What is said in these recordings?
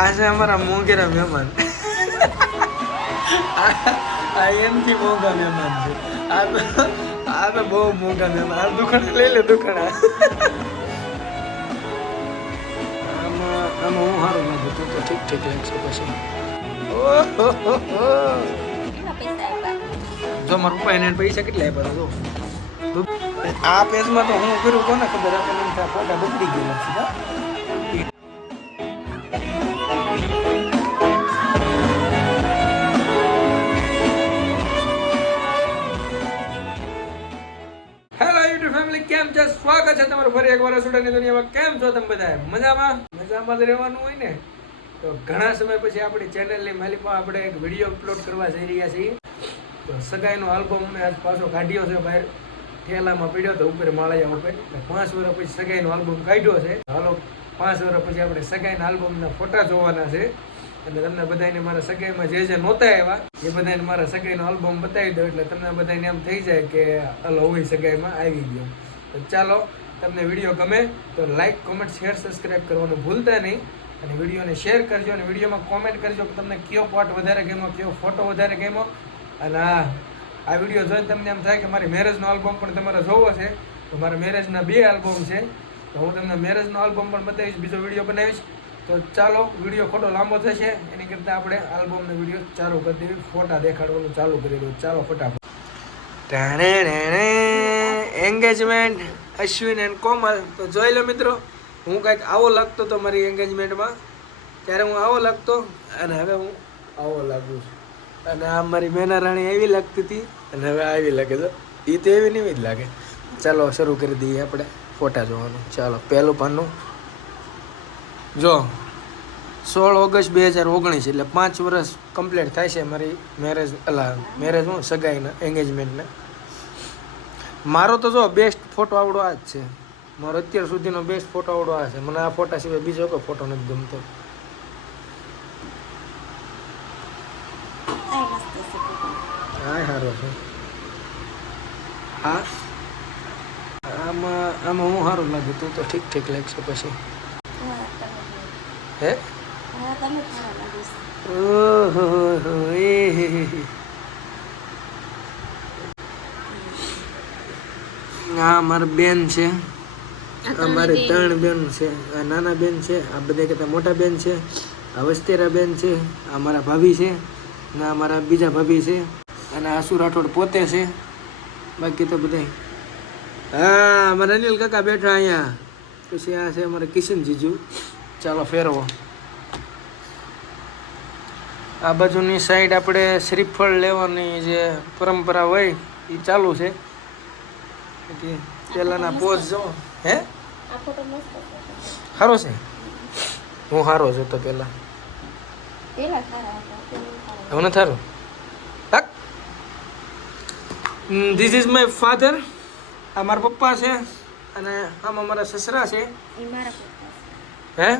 આજે અમારા મોંઘેરા મહેમાન આ એમથી મોંઘા મહેમાન છે. આ તો બહુ મોંઘા મહેમાન. આ દુકાને લઈ લે દુકાને. આમાં હું સારું લાગુ તું તો ઠીક ઠીક લાગશે પછી. જો મારા પપ્પા એને પૈસા કેટલા આપ્યા જો આ પેજમાં તો હું કર્યું કોને ખબર આપણને ફોટા બગડી ગયેલા છે. કેમ છે? સ્વાગત છે તમારું ફરી એકવાર સુડાની દુનિયામાં. કેમ છો તમે બધા? મજામાં જ રહેવાનું હોય ને. તો ઘણા સમય પછી આપણી ચેનલની માલિકમાં આપણે એક વિડીયો અપલોડ કરવા જઈ રહ્યા છીએ. તો સગાઈનો આલ્બમ અમે આજ પાછો કાઢ્યો છે. બહાર ઠેલામાં પીડ્યો તો ઉપર માળિયા ઉપર. 5 વર્ષ પછી સગાઈનો આલ્બમ કાઢ્યો છે. હાલો 5 વર્ષ પછી આપણે સગાઈના આલ્બમના ફોટા જોવાના છે. અને તમને બધાને મારા સગાઈમાં જે નહોતા આવ્યા એ બધાને મારા સગાઈનો આલ્બમ બતાવી દો એટલે તમને બધાને એમ થઈ જાય કે હલો હોય સગાઈમાં આવી ગયો. તો ચાલો, તમને વિડીયો ગમે તો લાઈક, કોમેન્ટ, શેર, સબસ્ક્રાઈબ કરવાનું ભૂલતા નહીં. અને વિડીયોને શેર કરજો અને વિડીયોમાં કોમેન્ટ કરજો કે તમને કયો પાર્ટ વધારે ગમ્યો, કયો ફોટો વધારે ગમ્યો. અને આ વિડીયો જોઈને તમને એમ થાય કે મારી મેરેજનો આલ્બમ પણ તમારે જોવો છે તો મારા મેરેજના 2 આલ્બમ છે. તો હું તમને મેરેજનો આલ્બમ પણ બતાવીશ, બીજો વિડીયો બનાવીશ. તો ચાલો, વિડીયો ખોટો લાંબો થશે એની કરતાં આપણે આલ્બમનો વિડીયો ચાલુ કરી દઈએ. ફોટા દેખાડવાનું ચાલુ કરી દઉં. ચાલો ફટાફટ. એન્ગેજમેન્ટ અશ્વિન એન્ડ કોમલ. તો જોઈ લો મિત્રો, હું કંઈક આવો લાગતો હતો મારી એન્ગેજમેન્ટમાં. ત્યારે હું આવો લાગતો અને હવે હું આવો લાગુ છું. અને આ મારી મેના રાણી એવી લાગતી હતી અને હવે આવી લાગે તો એ તો એવી નહીં જ લાગે. ચાલો શરૂ કરી દઈએ આપણે ફોટા જોવાનું. ચાલો, પહેલું પાનું જો 16 ઓગસ્ટ 2019 એટલે 5 વર્ષ કમ્પ્લીટ થાય છે મારી મેરેજ હું સગાઈના એન્ગેજમેન્ટના. મારો તો જો બેસ્ટ ફોટો આવડો આ જ છે. મારો અત્યાર સુધીનો બેસ્ટ ફોટો આવડો આ છે. મને આ ફોટા સિવાય બીજો કોઈ ફોટો નથી ગમતો. હા સારો છે. હા આમાં હું સારું લાગુ તું તો ઠીક ઠીક લાગશે પછી. હે ઓહો આ મારા બેન છે. અમારી 3 બેન છે. આ નાના બેન છે, આ બધા કરતા મોટા બેન છે, આ વસ્તેરા બેન છે, આ મારા ભાભી છે અને આ મારા બીજા ભાભી છે અને આસુ રાઠોડ પોતે છે. બાકી તો બધા હા અમારા અનિલ કાકા બેઠા અહીંયા. પછી આ છે અમારા કિશન જીજુ. ચાલો ફેરવો. આ બાજુની સાઈડ આપણે શ્રીફળ લેવાની જે પરંપરા હોય એ ચાલુ છે. પેલાના પોઝ જો હે સારો છે. હું સારો છું તો પેલા હવે થારું. This is my father. આ મારા પપ્પા છે અને આમાં મારા સસરા છે. હે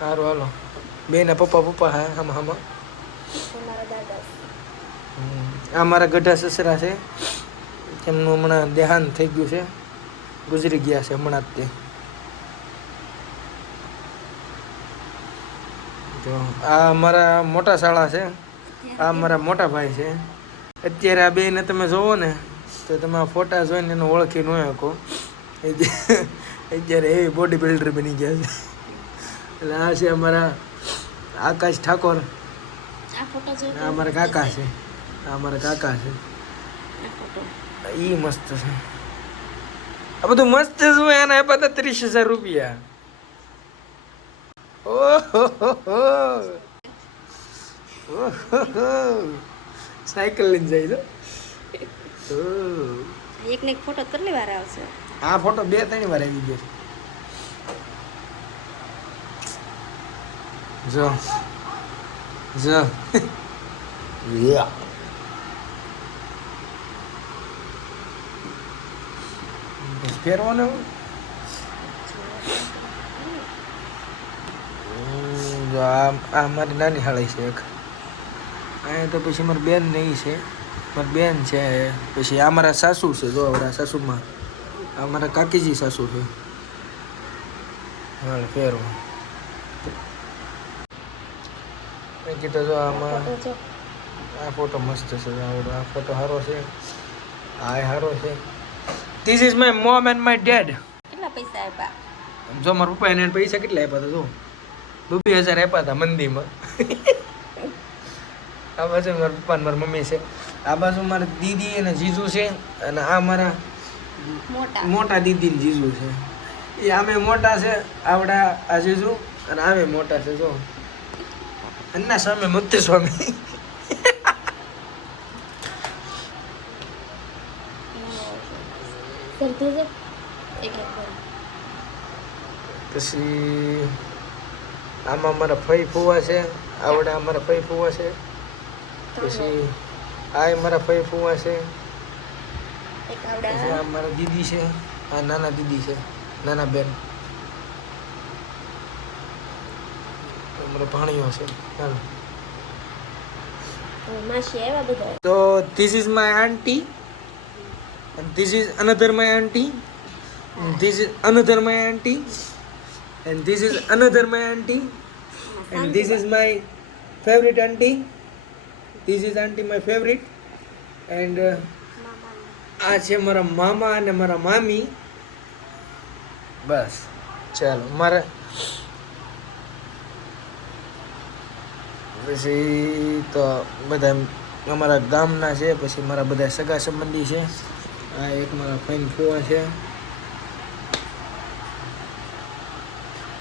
સારું હાલો. બેના પપ્પા હા આમાં. આ મારા ગઢા સસરા છે. એમનું હમણાં દેહાંત થઈ ગયું છે, ગુજરી ગયા છે હમણાં જ તે. તો આ મારા મોટા શાળા છે. આ મારા મોટા ભાઈ છે. અત્યારે આ બેને તમે જોવો ને તો તમે આ ફોટા જોઈને એને ઓળખી ન શકો. અત્યારે એવી બોડી બિલ્ડર બની ગયા છે. એટલે આ છે અમારા આકાશ ઠાકોર. આ મારા કાકા છે. આ મારા કાકા છે. ઈ મસ્ત છે. આ બધું મસ્ત છે. એના આપ્યા 30,000 રૂપિયા. સાયકલ લઈને જાય તો એક ફોટો કેટલી વાર આવશે? આ ફોટો 2-3 વાર આવી ગયો. જો યા ફેરવાનો. જો આ મારી નાની હાળી છે એક. અહીંયા તો પછી મારી બેન નહીં છે. મારી બેન છે. પછી આ મારા સાસુ છે. જો આપણા સાસુમાં આ મારા કાકીજી સાસુ છે. હાલ ફેરવો. મેં કીધું જો આમાં ફોટો જો. આ ફોટો મસ્ત છે આવડો આ ફોટો સારો છે આ સારો છે this is my mom and my dad કેટલા પૈસા આપ્યા? જો મારા પપ્પા એને પૈસા કેટલા આપ્યા હતા જો 2000 આપ્યા હતા મંદીમાં આ બાજુ મારા પપ્પા ને મારી મમ્મી છે આ બાજુ મારા દીદી અને જીજુ છે અને આ મારા મોટા. મોટા દીદી ને જીજુ છે એ આમે મોટા છે આવડા આ જીજુ અને આમે મોટા છે જો એના સામે મુત્તે સ્વામી સરખું છે? એક એક બોલ. પછી આમાં મારા ફઈ ફુવા છે આવડા મારા ફઈ ફુવા છે પછી આ મારા ફઈ ફુવા છે એક પછી આવડા. આ મારા દીદી છે આ નાના દીદી છે નાના બેન અમારા ભાણીઓ છે ચાલો માસી આવ્યા બધા. તો this is my aunty and this is another my auntie and this is another my auntie and this is another my auntie and this is my favorite auntie this is auntie my favorite and આ છે મારા મામા અને મારા મામી બસ ચાલો મારે પછી તો બધા અમારા ગામના છે પછી મારા બધા સગા સંબંધી છે આ એક મારા ફાઈન ફુવા છે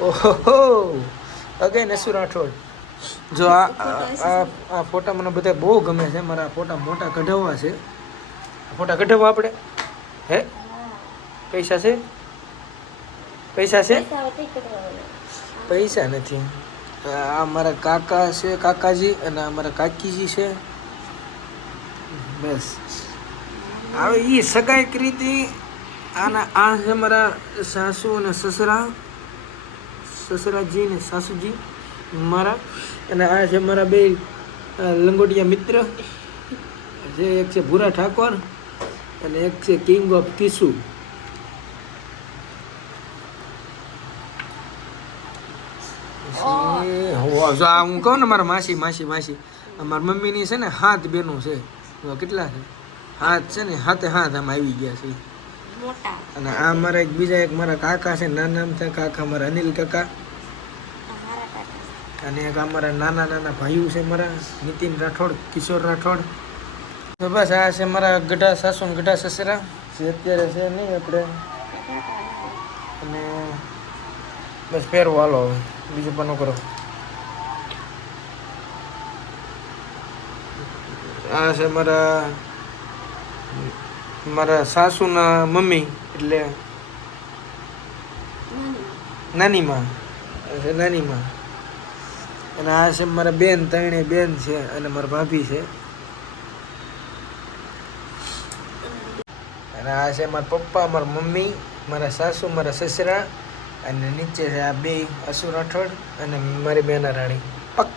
ઓહો અગેન અસુ રાઠોડ જો આ ફોટા મને બધા બહુ ગમે છે મારા ફોટા મોટા કઢાવવા છે ફોટા કઢાવવા આપણે હે પૈસા છે પૈસા છે પૈસા આવે તો કઢાવવાના. પૈસા નથી આ મારા કાકા છે કાકાજી અને આ મારા કાકીજી છે બસ હવે એ સગાઈ કરી હતી આના આ છે મારા સાસુ અને સસરાજી ને સાસુજી મારા અને આ છે મારા બે લંગોટિયા મિત્ર જે એક છે ભૂરા ઠાકોર અને એક છે કિંગ ઓફ કિસુ જો આ હું કહું ને મારા માસી મારી મમ્મીની છે ને 7 બહેનો છે જો કેટલા છે 7 છે ને હાથે હાથ આમ આવી ગયા છે મોટા. અને આ મારા એક બીજા એક મારા કાકા છે નાના નામ કાકા મારા અનિલ કાકા મારા કાકા. અને એક અમારા નાના નાના ભાઈઓ છે મારા નીતિન રાઠોડ કિશોર રાઠોડ તો બસ આ છે મારા ગઢા સાસુ ને ગઢા સસરા જે અત્યારે છે નહીં આપણે અને બસ ફેરવો હાલો હવે બીજું પણ ન કરો આ છે મારા સાસુના મમ્મી એટલે નાની માં અને આ છે મારા બેન ત્રણે બેન છે અને મારા ભાભી છે અને આ છે મારા પપ્પા મારા મમ્મી મારા સાસુ મારા સસરા અને નીચે છે આ બે અસુ રાઠોડ અને મારી બેના રાણી પક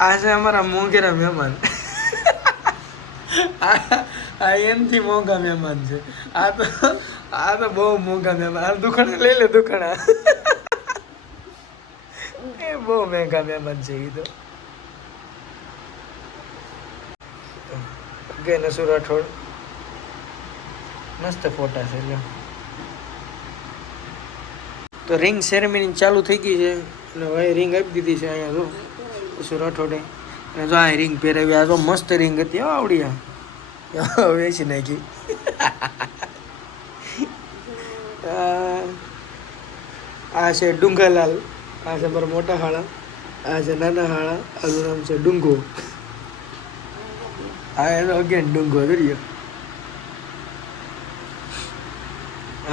આ છે અમારા મોંઘેરા મહેમાન આ એમથી મોંઘા મહેમાન છે આ તો બહુ મોંઘા મહેમાન આ દુકાને લઈ લે દુકાના એ બહુ મહેંગા મહેમાન છે એ તો કે નસુ રાઠોડ મસ્ત ફોટા છે લ્યો તો રિંગ સેરેમની ચાલુ થઈ ગઈ છે અને ભાઈ રિંગ આપી દીધી છે અહીંયા જો નસુ રાઠોડે અને જો આ રિંગ પહેરાવી આ જો મસ્ત રિંગ હતી આવડી વેચી નાખી આ છે ડુંગાલાલ આ છે મારા મોટા હાળા આ છે નાના હાળા આનું નામ છે ડુંગો આ એનો અગેન ડુંગો દરિયો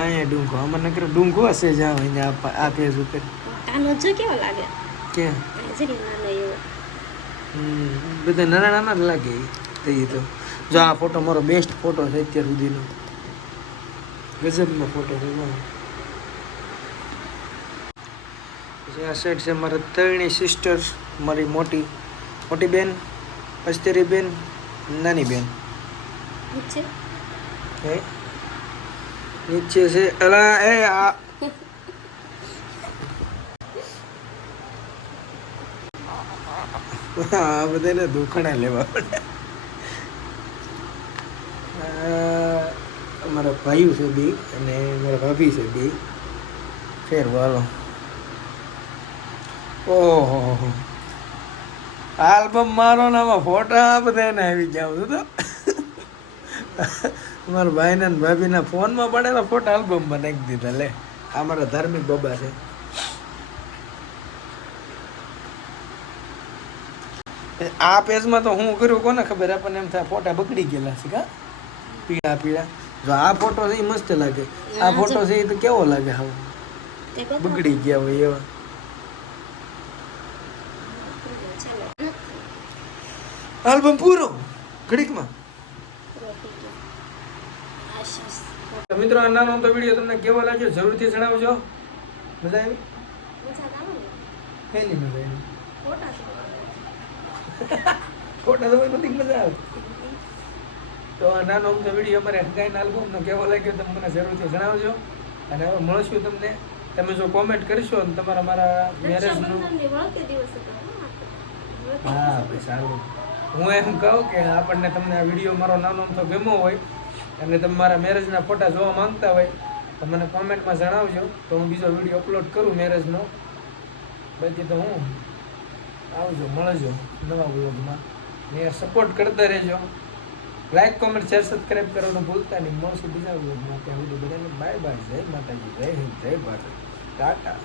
અહીંયા ડુંગો આમાં નકર ડુંગો હશે જાવ અહીંયા આ પેજ ઉપર કાનો જો કેવો લાગે કે જરી નાનો એવો. બધા નાના નાના જ લાગે એ તો જો આ ફોટો મારો બેસ્ટ ફોટો છે અત્યાર સુધીનો ગજબનો ફોટો છે પછી આ સાઈડ છે મારા ત્રણેય સિસ્ટર્સ મારી મોટી બેન અસ્તરી બેન નાની બેન નીચે હે નીચે છે અલા એ આ આ બધાને દુખણા લેવા પડે. અમારા ભાઈઓ છે બી અને મારા ભાભી છે બી ફેરવો હાલો. ઓહો આલ્બમ મારો ને આમાં ફોટા બધા એને આવી જાવ તો મારા ભાઈના ને ભાભીના ફોનમાં પડેલા ફોટા આલ્બમમાં નાખી દીધા. લે આ મારા ધાર્મિક બાબા છે. આ પેજમાં તો હું કર્યું કોને ખબર, આપણને એમ થાય ફોટા બગડી ગયેલા છે કા પીળા પીળા. જો આ ફોટો છે એ મસ્ત લાગે, આ ફોટો છે એ તો કેવો લાગે હવે બગડી ગયા હોય એવા. આલ્બમ પૂરો ઘડીકમાં. તો મિત્રો આ નાનો તો વિડીયો તમને કેવો લાગ્યો જરૂરથી જણાવજો. મજા આવી? કેની મજા આવી? ફોટા તો નથી મજા આવે. તો આ નાનો અમથો વિડીયો અમારે હંગાઈના આલ્બમનો કેવો લાગ્યો તમે મને જરૂરથી જણાવજો. અને હવે મળશું તમને, તમે જો કોમેન્ટ કરશો અને તમારા મારા મેરેજનું. હા ભાઈ સારું. હું એમ કહું કે આપણને તમને આ વિડીયો મારો નાનો અમથો ગમ્યો હોય અને તમે મારા મેરેજના ફોટા જોવા માંગતા હોય તો મને કોમેન્ટમાં જણાવજો, તો હું બીજો વિડીયો અપલોડ કરું મેરેજનો. બાકી તો હું આવજો, મળજો નવા વ્લોગમાં ને સપોર્ટ કરતા રહેજો. લાઈક કોમેન્ટ શેર સબસ્ક્રાઈબ કરવાનું ભૂલતા નહીં. મળશું બીજા વ્લોગમાં. ત્યાં સુધી બધાને બાય બાય. જય માતાજી, જય હિન્દ, જય ભારત, ટાટા.